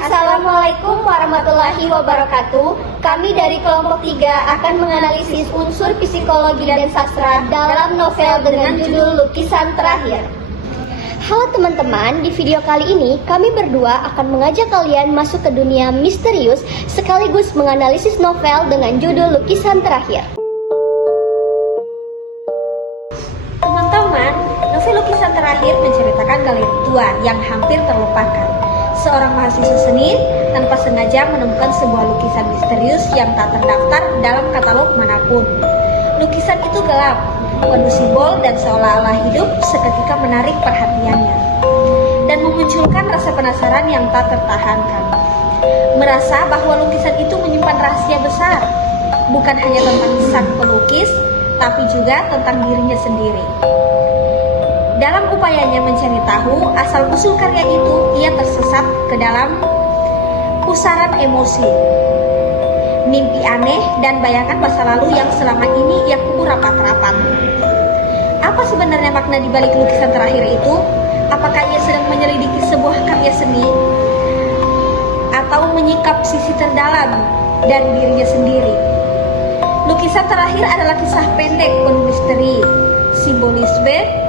Assalamualaikum warahmatullahi wabarakatuh. Kami dari kelompok 3 akan menganalisis unsur psikologi dan sastra dalam novel dengan judul Lukisan Terakhir. Halo teman-teman, di video kali ini kami berdua akan mengajak kalian masuk ke dunia misterius sekaligus menganalisis novel dengan judul Lukisan Terakhir. Teman-teman, novel Lukisan Terakhir menceritakan galeri tua yang hampir terlupakan. Seorang mahasiswa seni tanpa sengaja menemukan sebuah lukisan misterius yang tak terdaftar dalam katalog manapun. Lukisan itu gelap, penuh simbol dan seolah-olah hidup seketika menarik perhatiannya dan memunculkan rasa penasaran yang tak tertahankan. Merasa bahwa lukisan itu menyimpan rahasia besar, bukan hanya tentang sang pelukis, tapi juga tentang dirinya sendiri. Dalam upayanya mencari tahu asal-usul karya itu, ia tersesat ke dalam pusaran emosi, mimpi aneh, dan bayangan masa lalu yang selama ini ia kubur rapat-rapat. Apa sebenarnya makna di balik lukisan terakhir itu? Apakah ia sedang menyelidiki sebuah karya seni? Atau menyingkap sisi terdalam dari dirinya sendiri? Lukisan terakhir adalah kisah pendek penuh misteri, simbolisme,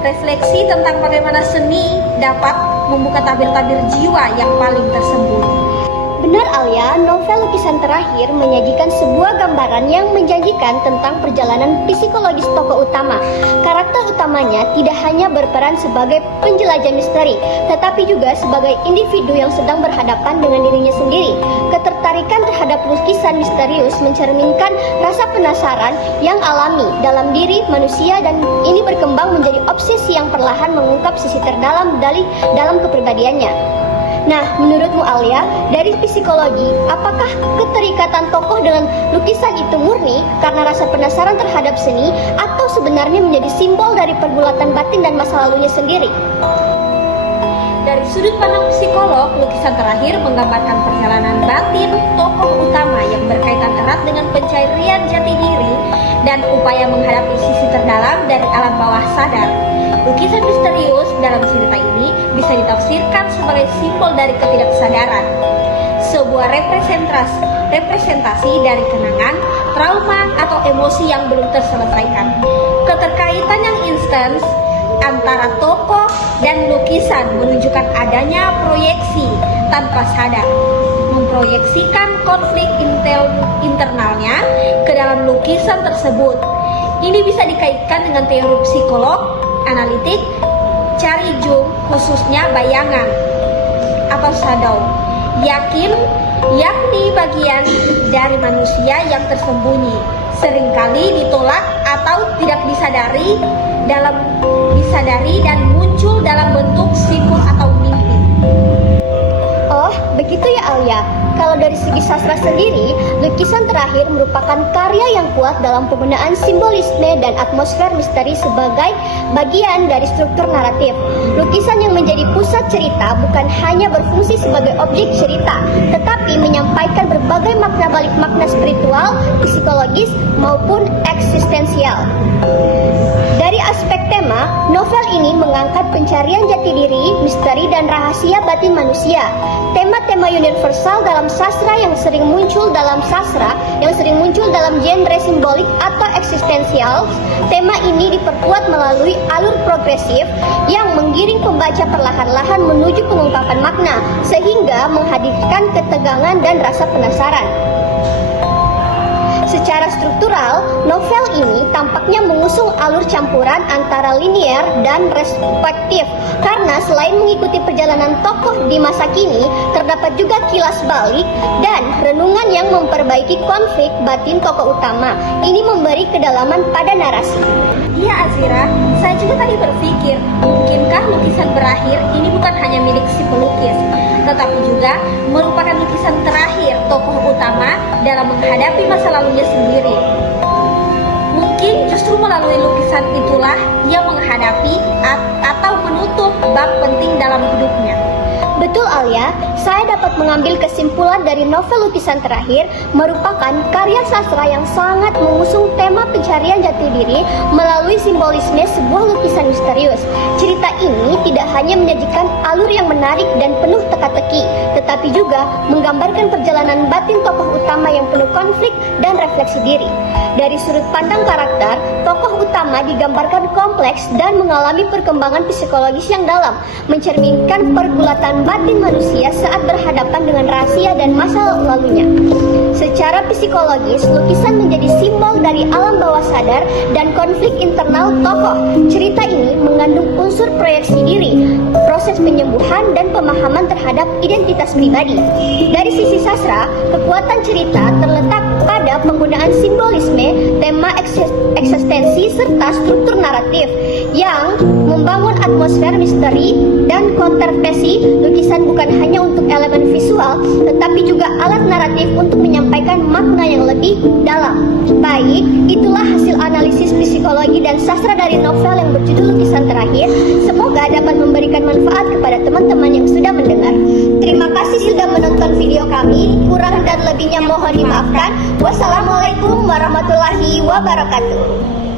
refleksi tentang bagaimana seni dapat membuka tabir-tabir jiwa yang paling tersembunyi. Benar Alia, novel Lukisan Terakhir menyajikan sebuah gambaran yang menjanjikan tentang perjalanan psikologis tokoh utama. Karakter utamanya tidak hanya berperan sebagai penjelajah misteri, tetapi juga sebagai individu yang sedang berhadapan dengan dirinya sendiri. Ketertarikan terhadap lukisan misterius mencerminkan rasa penasaran yang alami dalam diri manusia, dan ini berkembang menjadi obsesi yang perlahan mengungkap sisi terdalam dalam kepribadiannya. Nah, menurutmu Alia, dari psikologi, apakah keterikatan tokoh dengan lukisan itu murni karena rasa penasaran terhadap seni, atau sebenarnya menjadi simbol dari pergulatan batin dan masa lalunya sendiri? Dari sudut pandang psikolog, lukisan terakhir menggambarkan perjalanan batin tokoh utama yang berkaitan erat dengan pencarian jati diri dan upaya menghadapi sisi terdalam dari alam bawah sadar. Lukisan misterius dalam cerita ini bisa ditafsirkan sebagai simbol dari ketidaksadaran, sebuah representasi dari kenangan, trauma, atau emosi yang belum terselesaikan. Keterkaitan yang instan antara tokoh dan lukisan menunjukkan adanya proyeksi tanpa sadar, memproyeksikan konflik internalnya ke dalam lukisan tersebut. Ini bisa dikaitkan dengan teori psikolog analitik Carl Jung, khususnya bayangan atau shadow, yakni bagian dari manusia yang tersembunyi, seringkali ditolak atau tidak disadari dan muncul dalam bentuk simbol atau mimpi. Oh, begitu ya Alia. Kalau dari segi sastra sendiri, Lukisan Terakhir merupakan karya yang kuat dalam penggunaan simbolisme dan atmosfer misteri sebagai bagian dari struktur naratif. Lukisan yang menjadi pusat cerita bukan hanya berfungsi sebagai objek cerita, tetapi menyampaikan berbagai makna balik makna spiritual, psikologis, maupun eksistensial. Dari aspek tema, novel ini mengangkat pencarian jati diri, misteri, dan rahasia batin manusia. Tema-tema universal dalam sastra yang sering muncul dalam genre simbolik atau eksistensial. Tema ini diperkuat melalui alur progresif yang menggiring pembaca perlahan-lahan menuju pengungkapan makna, sehingga menghadirkan ketegangan dan rasa penasaran. Secara struktural, novel ini tampaknya mengusung alur campuran antara linier dan respektif, karena selain mengikuti perjalanan tokoh di masa kini, terdapat juga kilas balik dan renungan yang memperbaiki konflik batin tokoh utama. Ini memberi kedalaman pada narasi. Iya Azira, saya juga tadi berpikir, mungkinkah lukisan berakhir ini bukan hanya milik si pelukis, tetapi juga merupakan lukisan terakhir tokoh utama dalam menghadapi masa lalunya sendiri. Mungkin justru melalui lukisan itulah ia menghadapi atau menutup bab penting dalam hidupnya. Betul Alia, saya dapat mengambil kesimpulan dari novel lukisan terakhir merupakan karya sastra yang sangat mengusung tema pencarian jati diri melalui simbolisme sebuah lukisan misterius. Cerita ini tidak hanya menyajikan alur yang menarik dan penuh teka-teki, tetapi juga menggambarkan perjalanan batin tokoh utama yang penuh konflik dan refleksi diri. Dari sudut pandang karakter, tokoh utama digambarkan kompleks dan mengalami perkembangan psikologis yang dalam, mencerminkan pergulatan batin manusia saat berhadapan dengan rahasia dan masa lalunya. Secara psikologis, lukisan menjadi simbol dari alam bawah sadar dan konflik internal tokoh. Cerita ini mengandung unsur proyeksi diri, proses penyembuhan dan pemahaman terhadap identitas pribadi. Dari sisi sastra, kekuatan cerita terletak pada penggunaan simbolisme, tema eksistensi serta struktur naratif yang membangun atmosfer misteri dan kontervesi. Lukisan bukan hanya untuk elemen visual, tetapi juga alat naratif untuk menyampaikan makna yang lebih dalam. Baik, itulah hasil analisis psikologi dan sastra dari novel yang berjudul Lukisan Terakhir. Semoga dapat memberikan manfaat kepada teman-teman yang sudah mendengar. Terima kasih sudah menonton video kami. Kurang dan lebihnya mohon dimaafkan. Wassalamualaikum warahmatullahi wabarakatuh.